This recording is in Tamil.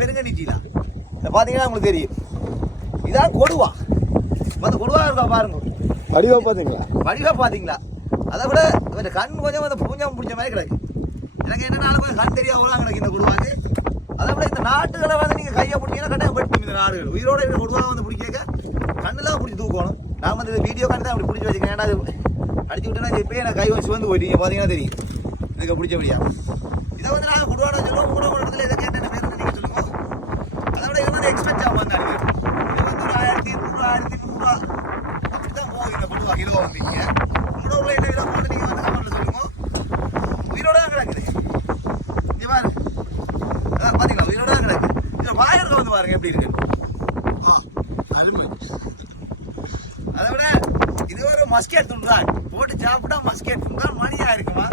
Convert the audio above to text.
பெருங்கணிச்சிலா இதை பார்த்தீங்கன்னா உங்களுக்கு தெரியும். இதான் கொடுவா. வந்து கொடுவா இருக்கா பாருங்க. வடிவா பார்த்தீங்களா? வடிவா பார்த்தீங்களா? அதை விட இந்த கண் கொஞ்சம் வந்து பூஞ்சம் பிடிச்ச மாதிரி கிடக்கு. எனக்கு என்னென்னாலும் கொஞ்சம் கண் தெரியாமலாம் கிடக்கு இந்த கொடுவாக்கு. அதை விட இந்த நாட்டுகளை வந்து நீங்கள் கையை பிடிச்சிங்கன்னா கட்டாயம் வெட்டும். இந்த நாடுகள் உயிரோட இருக்கிற கொடுவாக வந்து பிடிக்க கண்ணெல்லாம் பிடிச்சி தூக்கணும். நான் வந்து இந்த வீடியோ கண்டு தான் அப்படி பிடிச்சி வச்சுக்கிறேன். ஏன்னா அது அடிச்சு விட்டேன்னா இப்போயே எனக்கு கை வந்து சிவந்து போயிட்டீங்க பார்த்தீங்கன்னா தெரியும் எனக்கு பிடிச்சபடியா. இதை வந்து நான் கொடுவாட சொல்லுவோம். கூட ஒரு இடத்துல இதை கேட்ட என்ன பேர் நீங்கள் சொல்லுங்க. அதை விட இது வந்து எக்ஸ்பென்சிவ் வந்து அடிக்கும். இது வந்து ஒரு 1200 1300 அப்படி தான் போகும் இந்த கொடுவா கிலோ வந்து. இங்கே உங்களோட உள்ள என்ன விலை போட்டு நீங்கள் வந்து கமெண்ட்டில் சொல்லுங்க. உயிரோட தான் கிடக்குது. இங்கே பாருங்க. அதான் பார்த்தீங்களா உயிரோட தான் கிடக்கு. இதில் வாயர்கள் வந்து பாருங்க எப்படி இருக்கு. அதை விட இது ஒரு மஸ்கேட் துண்டு தான். போட்டு சாப்பிட்டா மஸ்கேட் துண்டு தான் மணியாக இருக்குமா.